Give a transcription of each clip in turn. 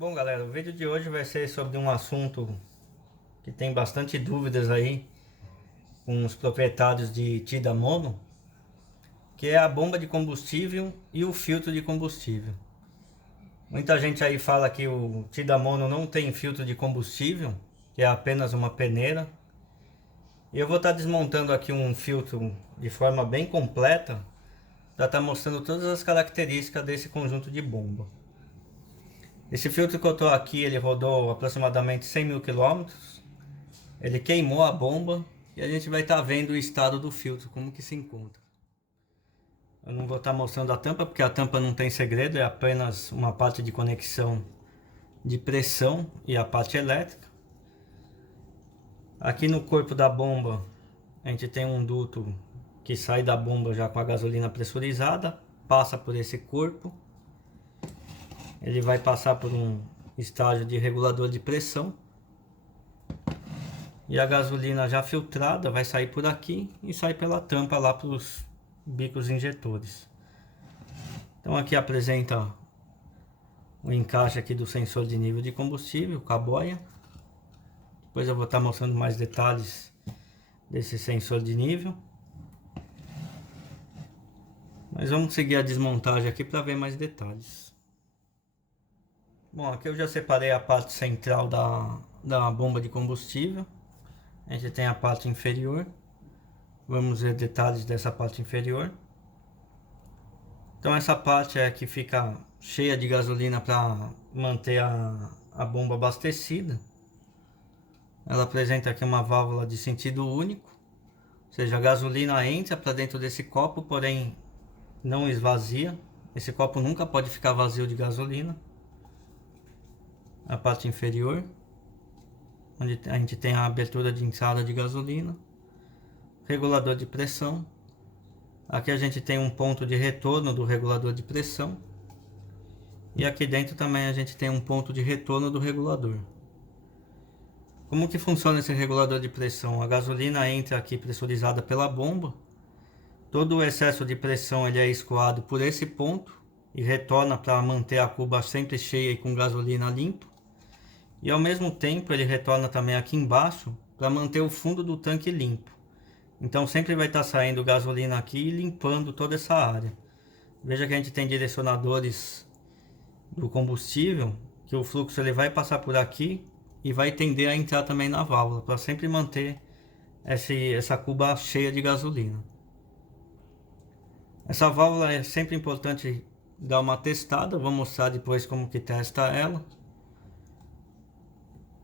Bom, galera, o vídeo de hoje vai ser sobre um assunto que tem bastante dúvidas aí com os proprietários de tida mono, que é a bomba de combustível e o filtro de combustível. Muita gente aí fala que o tida mono não tem filtro de combustível, que é apenas uma peneira. E eu vou estar desmontando aqui um filtro de forma bem completa para estar mostrando todas as características desse conjunto de bomba. Esse filtro que eu estou aqui, ele rodou aproximadamente 100 mil quilômetros. Ele queimou a bomba e a gente vai estar vendo o estado do filtro, como que se encontra. Eu não vou estar mostrando a tampa, porque a tampa não tem segredo, é apenas uma parte de conexão de pressão e a parte elétrica. Aqui no corpo da bomba, a gente tem um duto que sai da bomba já com a gasolina pressurizada, passa por esse corpo. Ele vai passar por um estágio de regulador de pressão. E a gasolina já filtrada vai sair por aqui e sai pela tampa lá para os bicos injetores. Então aqui apresenta o encaixe aqui do sensor de nível de combustível com a boia. Depois eu vou estar mostrando mais detalhes desse sensor de nível. Mas vamos seguir a desmontagem aqui para ver mais detalhes. Bom, aqui eu já separei a parte central da bomba de combustível. A gente tem a parte inferior. Vamos ver detalhes dessa parte inferior. Então essa parte é que fica cheia de gasolina para manter a bomba abastecida. Ela apresenta aqui uma válvula de sentido único. Ou seja, a gasolina entra para dentro desse copo, porém não esvazia. Esse copo nunca pode ficar vazio de gasolina. A parte inferior, onde a gente tem a abertura de entrada de gasolina, regulador de pressão. Aqui a gente tem um ponto de retorno do regulador de pressão. E aqui dentro também a gente tem um ponto de retorno do regulador. Como que funciona esse regulador de pressão? A gasolina entra aqui pressurizada pela bomba. Todo o excesso de pressão ele é escoado por esse ponto e retorna para manter a cuba sempre cheia e com gasolina limpa. E ao mesmo tempo ele retorna também aqui embaixo para manter o fundo do tanque limpo. Então sempre vai estar saindo gasolina aqui e limpando toda essa área. Veja que a gente tem direcionadores do combustível, que o fluxo ele vai passar por aqui e vai tender a entrar também na válvula, para sempre manter essa cuba cheia de gasolina. Essa válvula é sempre importante dar uma testada, vou mostrar depois como que testa ela.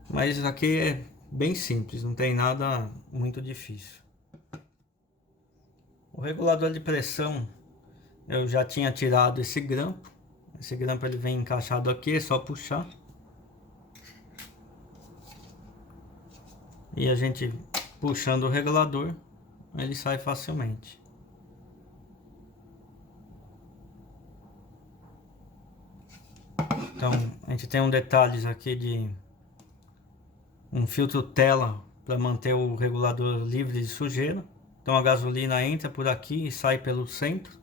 Mas aqui é bem simples, não tem nada muito difícil. O regulador de pressão, eu já tinha tirado esse grampo. Esse grampo ele vem encaixado aqui, é só puxar. E a gente puxando o regulador, ele sai facilmente. Então, a gente tem um detalhes aqui de um filtro tela para manter o regulador livre de sujeira. Então a gasolina entra por aqui e sai pelo centro.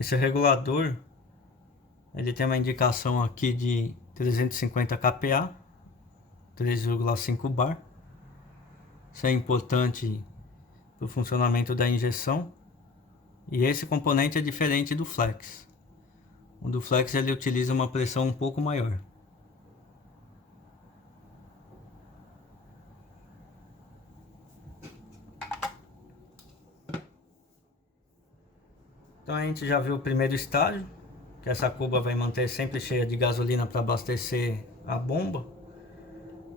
Esse regulador ele tem uma indicação aqui de 350 kPa, 3,5 bar. Isso é importante para o funcionamento da injeção. E esse componente é diferente do flex. O do flex ele utiliza uma pressão um pouco maior. Então a gente já viu o primeiro estágio, que essa cuba vai manter sempre cheia de gasolina para abastecer a bomba.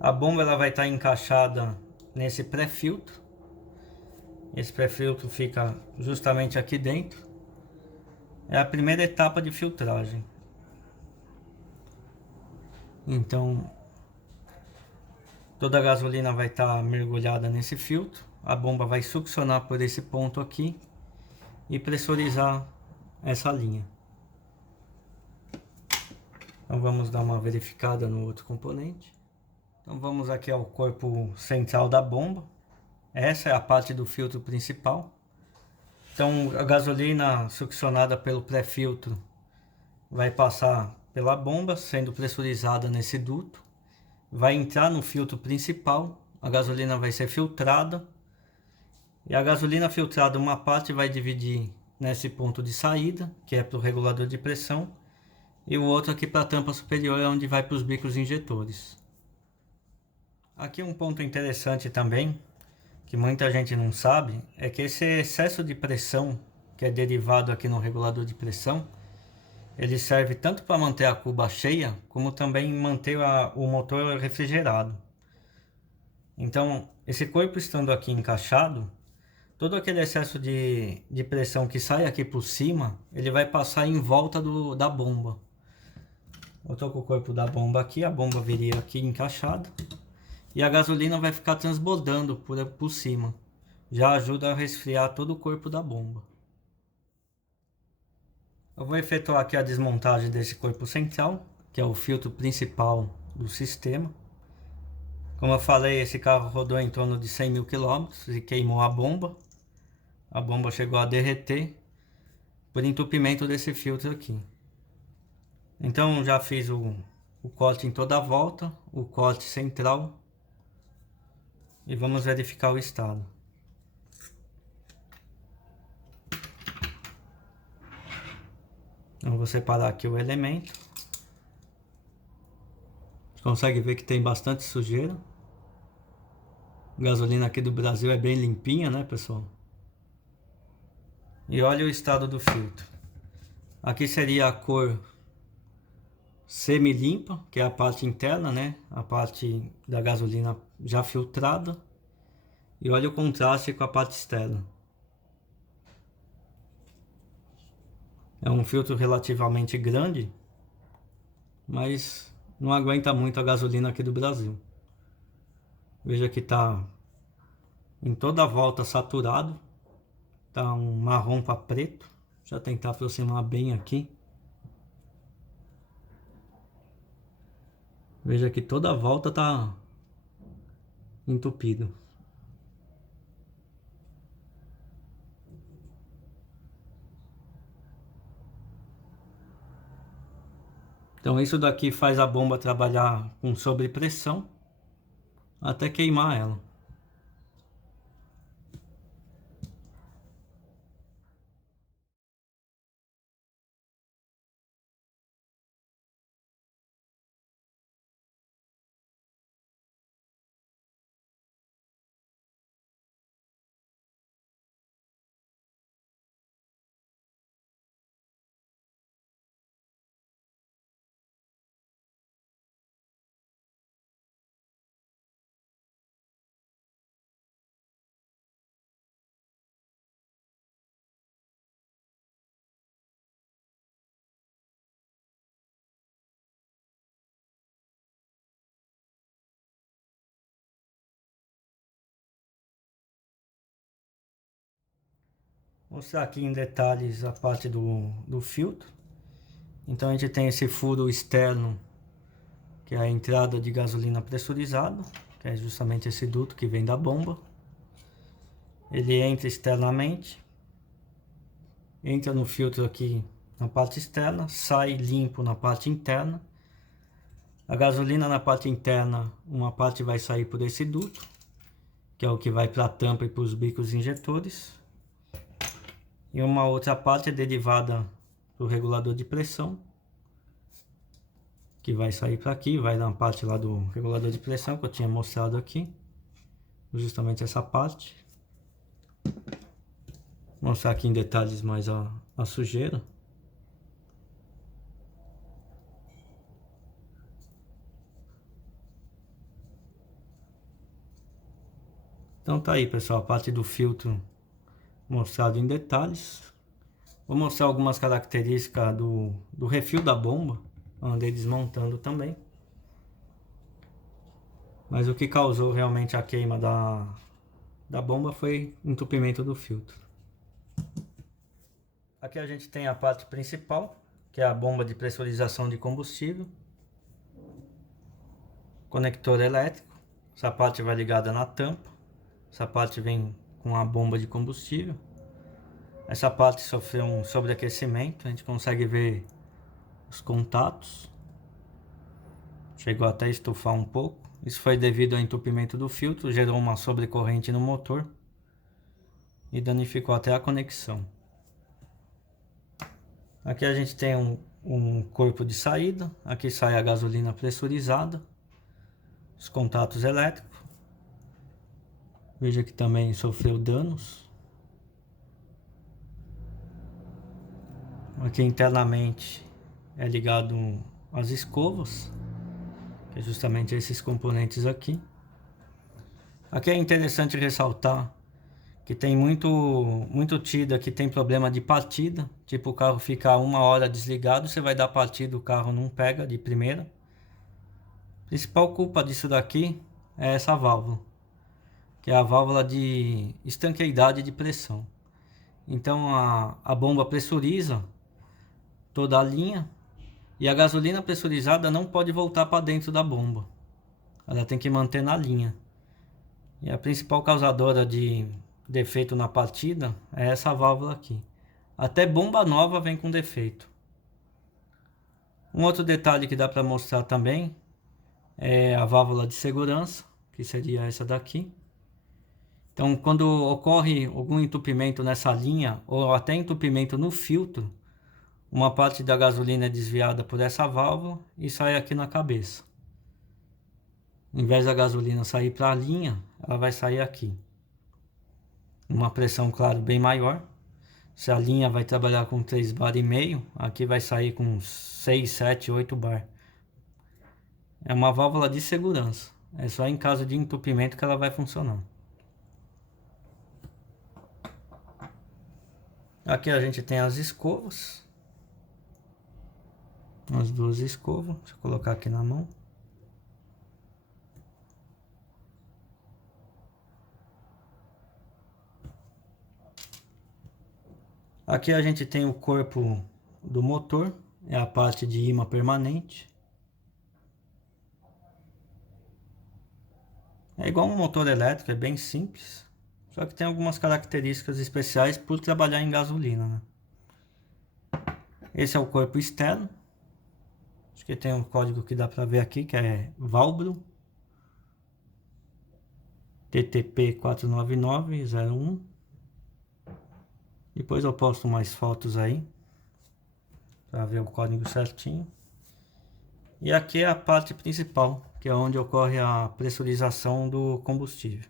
A bomba ela vai estar encaixada nesse pré-filtro. Esse pré-filtro fica justamente aqui dentro. É a primeira etapa de filtragem. Então toda a gasolina vai estar mergulhada nesse filtro. A bomba vai succionar por esse ponto aqui e pressurizar essa linha. Então vamos dar uma verificada no outro componente. Então vamos aqui ao corpo central da bomba. Essa é a parte do filtro principal. Então a gasolina succionada pelo pré-filtro vai passar pela bomba, sendo pressurizada nesse duto, vai entrar no filtro principal, a gasolina vai ser filtrada, e a gasolina filtrada, uma parte vai dividir nesse ponto de saída, que é para o regulador de pressão, e o outro aqui para a tampa superior, é onde vai para os bicos injetores. Aqui um ponto interessante também, que muita gente não sabe, é que esse excesso de pressão, que é derivado aqui no regulador de pressão, ele serve tanto para manter a cuba cheia, como também manter o motor refrigerado. Então, esse corpo estando aqui encaixado, todo aquele excesso de pressão que sai aqui por cima, ele vai passar em volta da bomba. Eu tô com o corpo da bomba aqui, a bomba viria aqui encaixada, e a gasolina vai ficar transbordando por cima. Já ajuda a resfriar todo o corpo da bomba. Eu vou efetuar aqui a desmontagem desse corpo central, que é o filtro principal do sistema. Como eu falei, esse carro rodou em torno de 100 mil quilômetros e queimou a bomba. A bomba chegou a derreter por entupimento desse filtro aqui. Então já fiz o corte em toda a volta, o corte central, e vamos verificar o estado. Então vou separar aqui o elemento. Você consegue ver que tem bastante sujeira. A gasolina aqui do Brasil é bem limpinha, né, pessoal? E olha o estado do filtro. Aqui seria a cor semi-limpa, que é a parte interna, né? A parte da gasolina já filtrada. E olha o contraste com a parte externa. É um filtro relativamente grande, mas não aguenta muito a gasolina aqui do Brasil. Veja que tá em toda a volta saturado. Tá um marrom para preto. Deixa eu tentar aproximar bem aqui. Veja que toda a volta tá entupido. Então isso daqui faz a bomba trabalhar com sobrepressão até queimar ela. Vou mostrar aqui em detalhes a parte do filtro. Então a gente tem esse furo externo, que é a entrada de gasolina pressurizada, que é justamente esse duto que vem da bomba. Ele entra externamente, entra no filtro aqui na parte externa, sai limpo na parte interna. A gasolina na parte interna, uma parte vai sair por esse duto, que é o que vai para a tampa e para os bicos injetores. E uma outra parte é derivada do regulador de pressão, que vai sair para aqui, vai na parte lá do regulador de pressão que eu tinha mostrado aqui. Justamente essa parte. Vou mostrar aqui em detalhes mais a sujeira. Então tá aí, pessoal, a parte do filtro mostrado em detalhes. Vou mostrar algumas características do refil da bomba. Andei desmontando também. Mas o que causou realmente a queima da bomba foi o entupimento do filtro. Aqui a gente tem a parte principal, que é a bomba de pressurização de combustível. Conector elétrico. Essa parte vai ligada na tampa. Essa parte vem com a bomba de combustível. Essa parte sofreu um sobreaquecimento. A gente consegue ver os contatos. Chegou até a estufar um pouco. Isso foi devido ao entupimento do filtro, gerou uma sobrecorrente no motor e danificou até a conexão. Aqui a gente tem um corpo de saída. Aqui sai a gasolina pressurizada, os contatos elétricos. Veja que também sofreu danos. Aqui internamente é ligado as escovas, que é justamente esses componentes aqui. Aqui é interessante ressaltar que tem muito TIDA que tem problema de partida, tipo o carro fica 1 hora desligado, você vai dar partida, o carro não pega de primeira. A principal culpa disso daqui é essa válvula, que é a válvula de estanqueidade de pressão. Então a bomba pressuriza toda a linha e a gasolina pressurizada não pode voltar para dentro da bomba, ela tem que manter na linha. E a principal causadora de defeito na partida é essa válvula aqui. Até bomba nova vem com defeito. Um outro detalhe que dá para mostrar também é a válvula de segurança, que seria essa daqui. Então, quando ocorre algum entupimento nessa linha ou até entupimento no filtro, uma parte da gasolina é desviada por essa válvula e sai aqui na cabeça. Em vez da gasolina sair para a linha, ela vai sair aqui. Uma pressão, claro, bem maior. Se a linha vai trabalhar com 3 bar e meio, aqui vai sair com 6, 7, 8 bar. É uma válvula de segurança. É só em caso de entupimento que ela vai funcionar. Aqui a gente tem as escovas. As duas escovas. Deixa eu colocar aqui na mão. Aqui a gente tem o corpo do motor, é a parte de ímã permanente. É igual um motor elétrico, é bem simples, só que tem algumas características especiais por trabalhar em gasolina, né? Esse é o corpo externo. Acho que tem um código que dá para ver aqui, que é Valbro TTP 49901. Depois eu posto mais fotos aí para ver o código certinho. E aqui é a parte principal, que é onde ocorre a pressurização do combustível.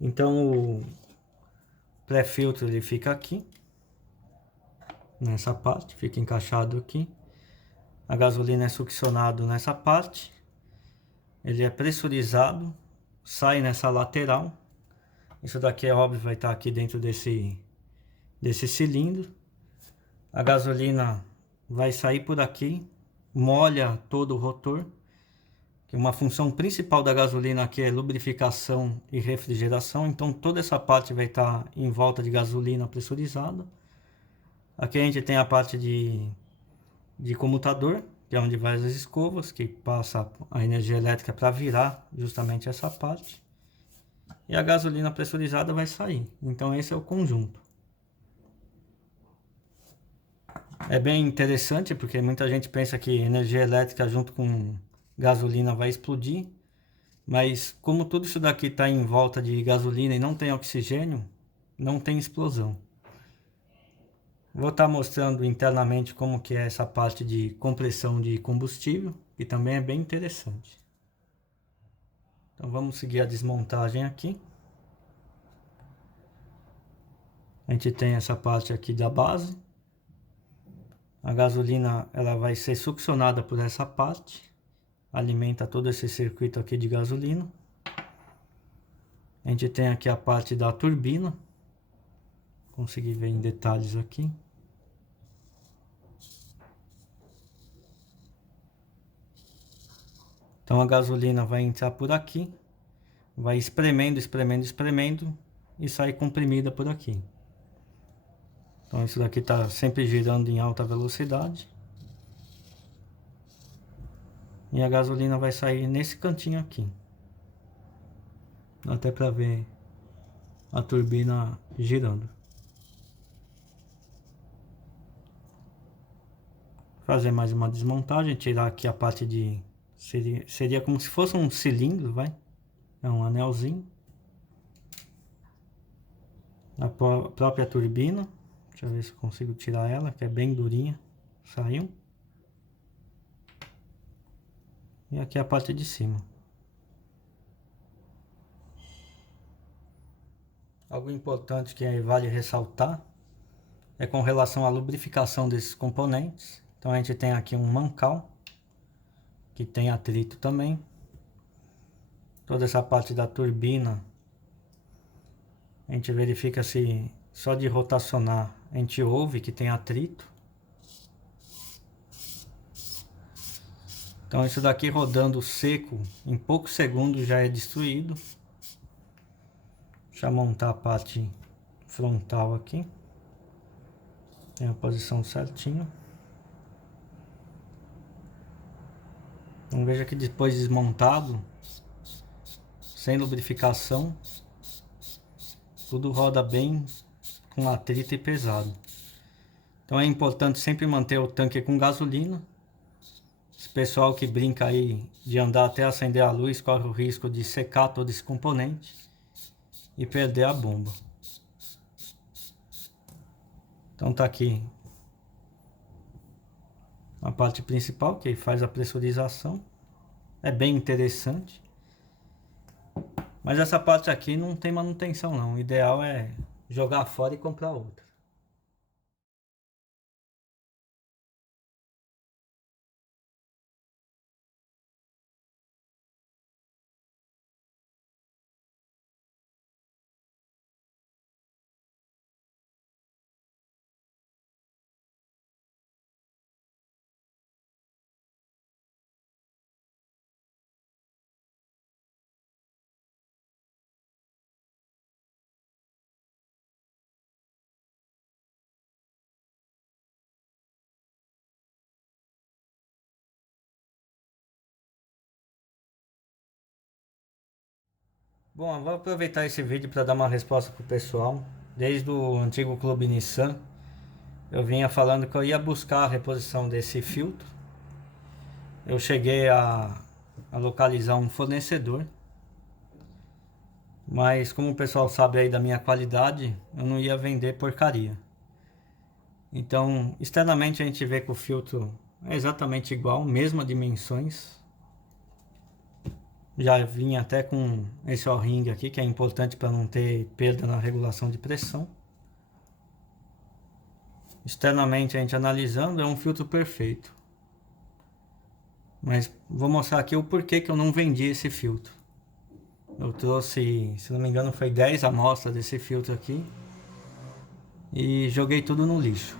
Então o pré-filtro ele fica aqui, nessa parte, fica encaixado aqui. A gasolina é succionado nessa parte, ele é pressurizado, sai nessa lateral. Isso daqui é óbvio, vai estar aqui dentro desse cilindro. A gasolina vai sair por aqui, molha todo o rotor. Que uma função principal da gasolina aqui é lubrificação e refrigeração. Então toda essa parte vai estar em volta de gasolina pressurizada. Aqui a gente tem a parte de comutador, que é onde vai as escovas, que passa a energia elétrica para virar justamente essa parte. E a gasolina pressurizada vai sair. Então esse é o conjunto. É bem interessante porque muita gente pensa que energia elétrica junto com gasolina vai explodir. Mas como tudo isso daqui está em volta de gasolina e não tem oxigênio, não tem explosão. Vou estar mostrando internamente como que é essa parte de compressão de combustível, que também é bem interessante. Então vamos seguir a desmontagem aqui. A gente tem essa parte aqui da base. A gasolina ela vai ser succionada por essa parte. Alimenta todo esse circuito aqui de gasolina. A gente tem aqui a parte da turbina. Consegui ver em detalhes aqui. Então a gasolina vai entrar por aqui, vai espremendo, espremendo, espremendo e sai comprimida por aqui. Então isso daqui está sempre girando em alta velocidade. E a gasolina vai sair nesse cantinho aqui. Dá até para ver a turbina girando. fazer mais uma desmontagem, tirar aqui a parte de... Seria como se fosse um cilindro, vai? É um anelzinho. A própria turbina. Deixa eu ver se eu consigo tirar ela, que é bem durinha. Saiu. E aqui a parte de cima. Algo importante que vale ressaltar é com relação à lubrificação desses componentes. Então a gente tem aqui um mancal, que tem atrito também. Toda essa parte da turbina, a gente verifica se só de rotacionar a gente ouve que tem atrito. Então isso daqui rodando seco, em poucos segundos já é destruído. Deixa eu montar a parte frontal aqui. Tem a posição certinha. Então veja que depois desmontado, sem lubrificação, tudo roda bem com atrito e pesado. Então é importante sempre manter o tanque com gasolina. Esse pessoal que brinca aí de andar até acender a luz corre o risco de secar todo esse componente e perder a bomba. Então tá aqui a parte principal que faz a pressurização. É bem interessante. Mas essa parte aqui não tem manutenção não. O ideal é jogar fora e comprar outra. Bom, eu vou aproveitar esse vídeo para dar uma resposta pro pessoal. Desde o antigo Clube Nissan, eu vinha falando que eu ia buscar a reposição desse filtro. Eu cheguei a localizar um fornecedor, mas como o pessoal sabe aí da minha qualidade, eu não ia vender porcaria. Então, externamente a gente vê que o filtro é exatamente igual, mesmas dimensões. Já vinha até com esse O-ring aqui, que é importante para não ter perda na regulação de pressão. Externamente a gente analisando, é um filtro perfeito. Mas vou mostrar aqui o porquê que eu não vendi esse filtro. Eu trouxe, se não me engano, foi 10 amostras desse filtro aqui e joguei tudo no lixo.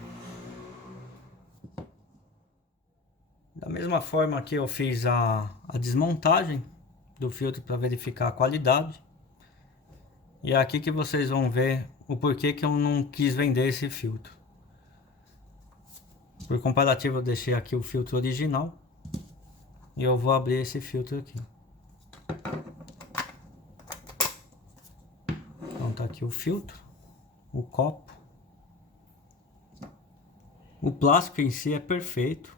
Da mesma forma que eu fiz a desmontagem do filtro para verificar a qualidade. E é aqui que vocês vão ver o porquê que eu não quis vender esse filtro. Por comparativo, eu deixei aqui o filtro original. E eu vou abrir esse filtro aqui. Então tá aqui o filtro, o copo. O plástico em si é perfeito.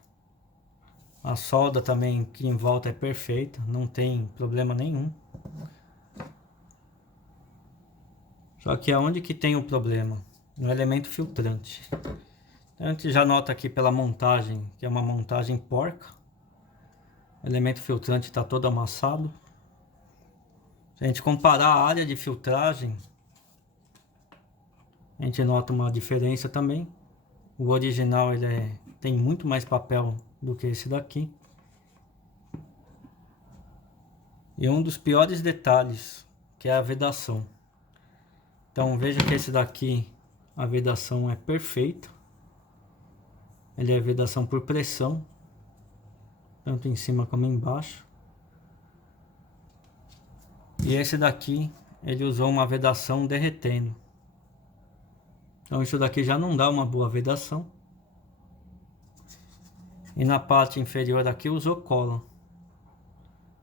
A solda também que em volta é perfeita, não tem problema nenhum. Só que aonde que tem o problema? No elemento filtrante. A gente já nota aqui pela montagem, que é uma montagem porca. O elemento filtrante está todo amassado. Se a gente comparar a área de filtragem, a gente nota uma diferença também. O original tem muito mais papel do que esse daqui. E um dos piores detalhes, que é a vedação. Então veja que esse daqui, a vedação é perfeita. Ele é vedação por pressão, tanto em cima como embaixo. E esse daqui, ele usou uma vedação derretendo. Então isso daqui já não dá uma boa vedação. E na parte inferior aqui usou cola.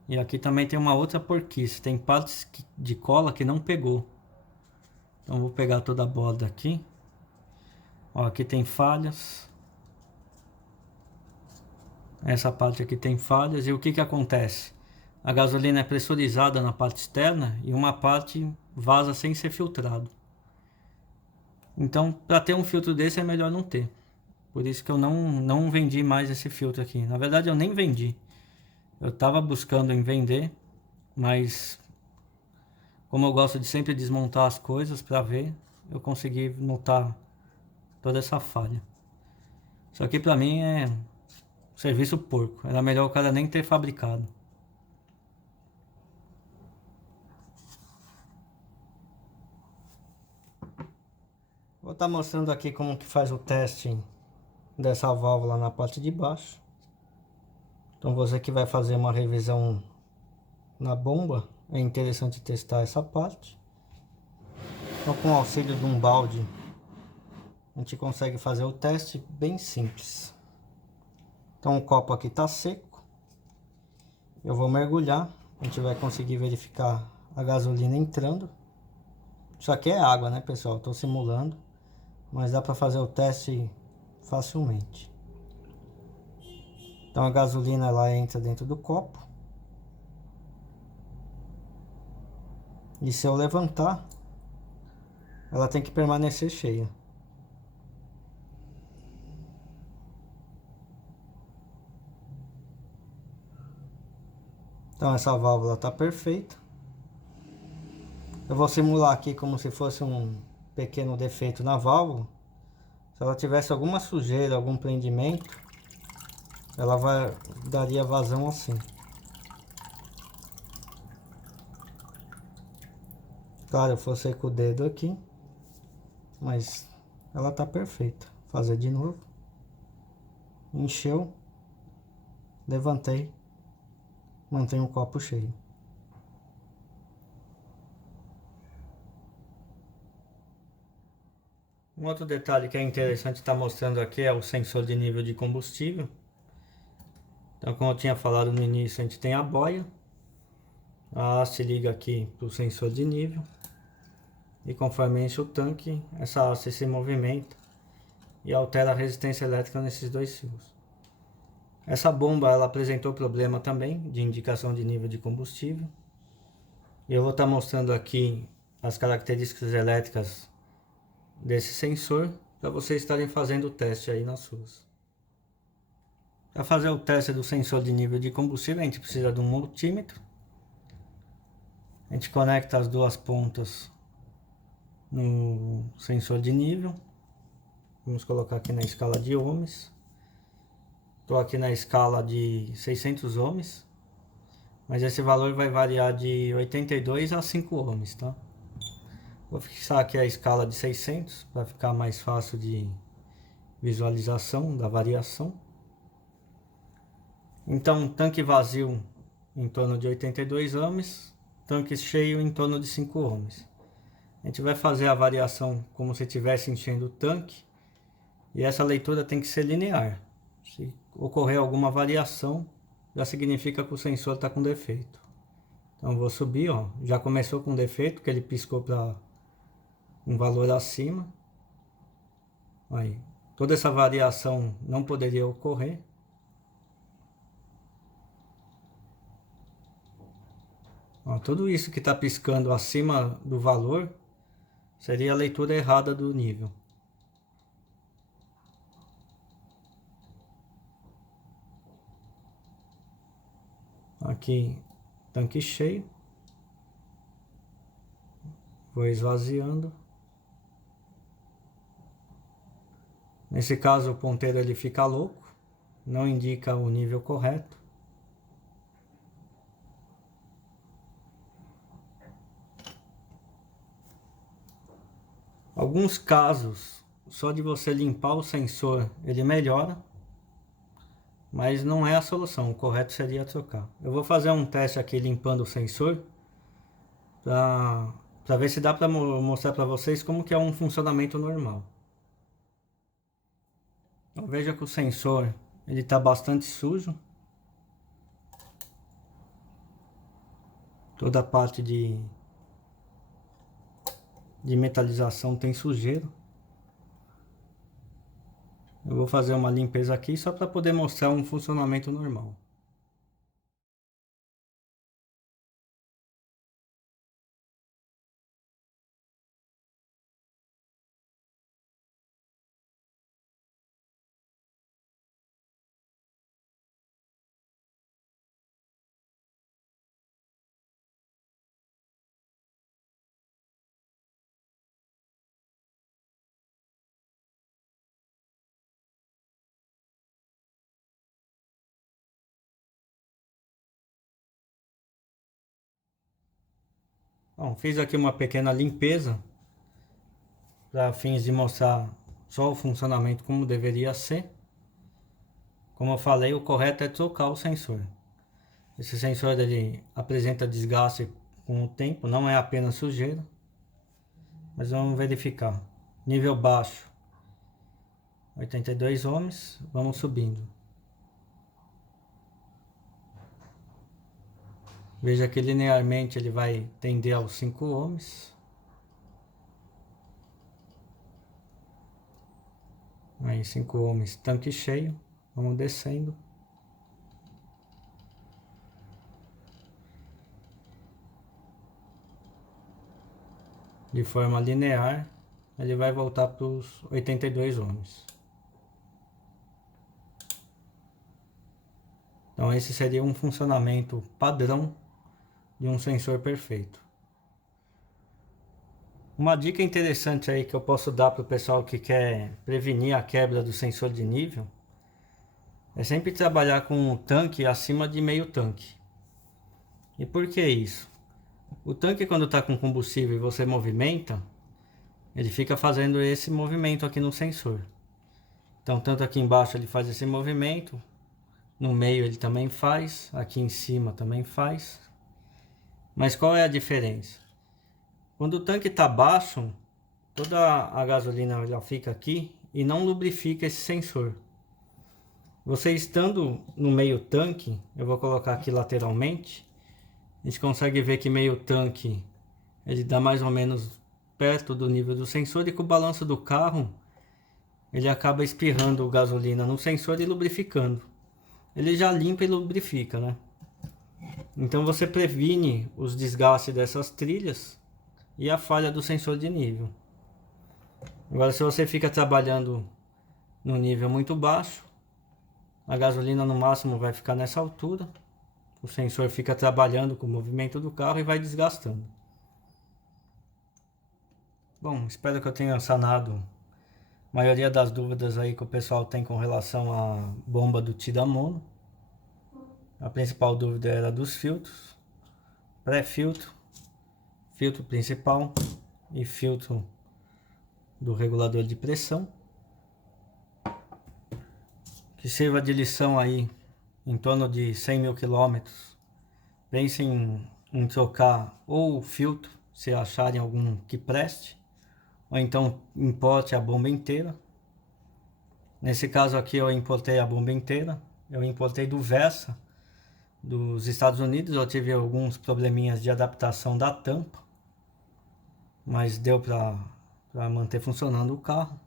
E aqui também tem uma outra porquice. Tem partes de cola que não pegou. Então vou pegar toda a borda aqui. Ó, aqui tem falhas. Essa parte aqui tem falhas. E o que que acontece? A gasolina é pressurizada na parte externa e uma parte vaza sem ser filtrado. Então, para ter um filtro desse é melhor não ter. Por isso que eu não vendi mais esse filtro aqui. Na verdade, eu nem vendi. Eu estava buscando em vender, mas como eu gosto de sempre desmontar as coisas para ver, eu consegui notar toda essa falha. Isso aqui para mim é serviço porco. Era melhor o cara nem ter fabricado. Vou estar mostrando aqui como que faz o teste dessa válvula na parte de baixo. Então você que vai fazer uma revisão na bomba, é interessante testar essa parte. Então com o auxílio de um balde, a gente consegue fazer o teste bem simples. Então o copo aqui está seco. Eu vou mergulhar, a gente vai conseguir verificar a gasolina entrando. Isso aqui é água, né, pessoal? Estou simulando, mas dá para fazer o teste facilmente. Então a gasolina ela entra dentro do copo. E se eu levantar, ela tem que permanecer cheia. Então essa válvula está perfeita. Eu vou simular aqui como se fosse um pequeno defeito na válvula. Se ela tivesse alguma sujeira, algum prendimento, ela daria vazão assim. Claro, eu forcei com o dedo aqui, mas ela está perfeita. Vou fazer de novo. Encheu, levantei, mantenho o copo cheio. Um outro detalhe que é interessante estar mostrando aqui é o sensor de nível de combustível. Então, como eu tinha falado no início, a gente tem a boia. A haste liga aqui para o sensor de nível. E conforme enche o tanque, essa haste se movimenta e altera a resistência elétrica nesses dois fios. Essa bomba ela apresentou problema também de indicação de nível de combustível. E eu vou estar mostrando aqui as características elétricas desse sensor para vocês estarem fazendo o teste aí nas suas. Para fazer o teste do sensor de nível de combustível, a gente precisa de um multímetro. A gente conecta as duas pontas no sensor de nível. Vamos colocar aqui na escala de ohms. Estou aqui na escala de 600 ohms. Mas esse valor vai variar de 82 a 5 ohms, tá? Vou fixar aqui a escala de 600 para ficar mais fácil de visualização da variação. Então, tanque vazio em torno de 82 ohms, tanque cheio em torno de 5 ohms. A gente vai fazer a variação como se estivesse enchendo o tanque, e essa leitura tem que ser linear. Se ocorrer alguma variação, já significa que o sensor está com defeito. Então vou subir, ó, já começou com defeito, que ele piscou para um valor acima. Aí, toda essa variação não poderia ocorrer. Ó, tudo isso que está piscando acima do valor seria a leitura errada do nível. Aqui, tanque cheio. Vou esvaziando. Nesse caso, o ponteiro ele fica louco, não indica o nível correto. Alguns casos, só de você limpar o sensor, ele melhora, mas não é a solução. O correto seria trocar. Eu vou fazer um teste aqui limpando o sensor para ver se dá para mostrar para vocês como que é um funcionamento normal. Então, veja que o sensor ele está bastante sujo. Toda a parte de metalização tem sujeira. Eu vou fazer uma limpeza aqui só para poder mostrar um funcionamento normal. Bom, fiz aqui uma pequena limpeza para fins de mostrar só o funcionamento como deveria ser. Como eu falei, o correto é trocar o sensor. Esse sensor ele apresenta desgaste com o tempo, não é apenas sujeira. Mas vamos verificar. Nível baixo, 82 ohms, vamos subindo. Veja que linearmente ele vai tender aos 5 ohms. Aí 5 ohms, tanque cheio. Vamos descendo. De forma linear, ele vai voltar para os 82 ohms. Então esse seria um funcionamento padrão de um sensor perfeito. Uma dica interessante aí que eu posso dar para o pessoal que quer prevenir a quebra do sensor de nível é sempre trabalhar com o tanque acima de meio tanque. E por que isso? O tanque, quando está com combustível e você movimenta, ele fica fazendo esse movimento aqui no sensor. Então, tanto aqui embaixo ele faz esse movimento, no meio ele também faz, aqui em cima também faz. Mas qual é a diferença? Quando o tanque está baixo, toda a gasolina já fica aqui e não lubrifica esse sensor. Você estando no meio tanque, eu vou colocar aqui lateralmente, a gente consegue ver que meio tanque ele dá mais ou menos perto do nível do sensor e com o balanço do carro ele acaba espirrando gasolina no sensor e lubrificando. Ele já limpa e lubrifica, né? Então você previne os desgastes dessas trilhas e a falha do sensor de nível. Agora, se você fica trabalhando no nível muito baixo, a gasolina no máximo vai ficar nessa altura, o sensor fica trabalhando com o movimento do carro e vai desgastando. Bom, espero que eu tenha sanado a maioria das dúvidas aí que o pessoal tem com relação à bomba do Tidamono. A principal dúvida era dos filtros, pré-filtro, filtro principal e filtro do regulador de pressão. Que sirva de lição aí, em torno de 100 mil quilômetros. Pensem em trocar ou o filtro, se acharem algum que preste, ou então importe a bomba inteira. Nesse caso aqui eu importei a bomba inteira, eu importei do Versa, dos Estados Unidos. Eu tive alguns probleminhas de adaptação da tampa, mas deu para manter funcionando o carro.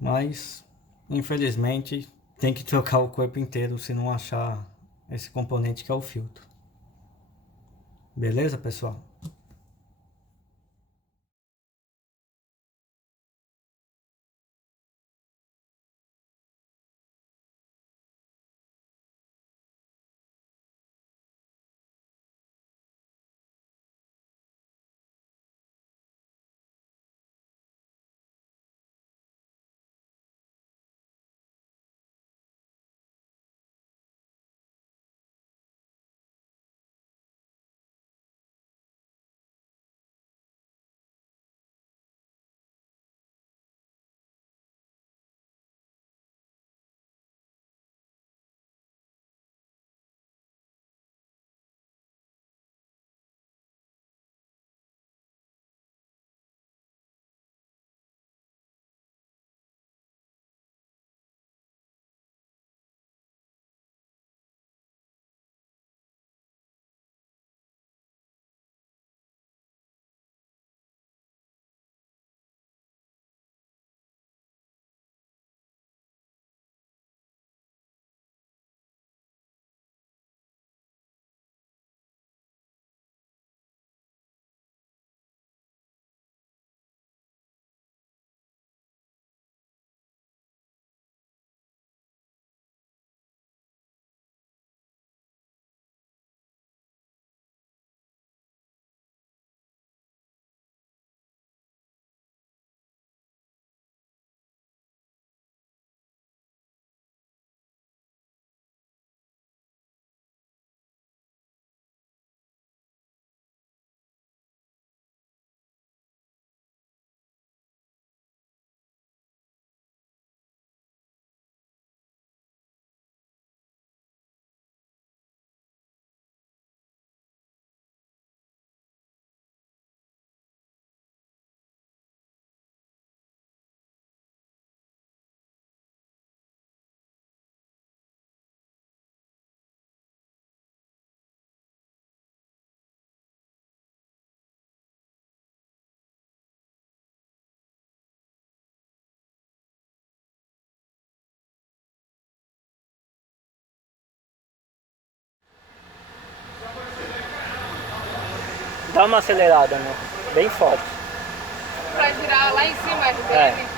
Mas infelizmente tem que trocar o corpo inteiro se não achar esse componente que é o filtro. Beleza, pessoal? Dá uma acelerada, meu. Bem forte. Pra girar lá em cima, RPM? É.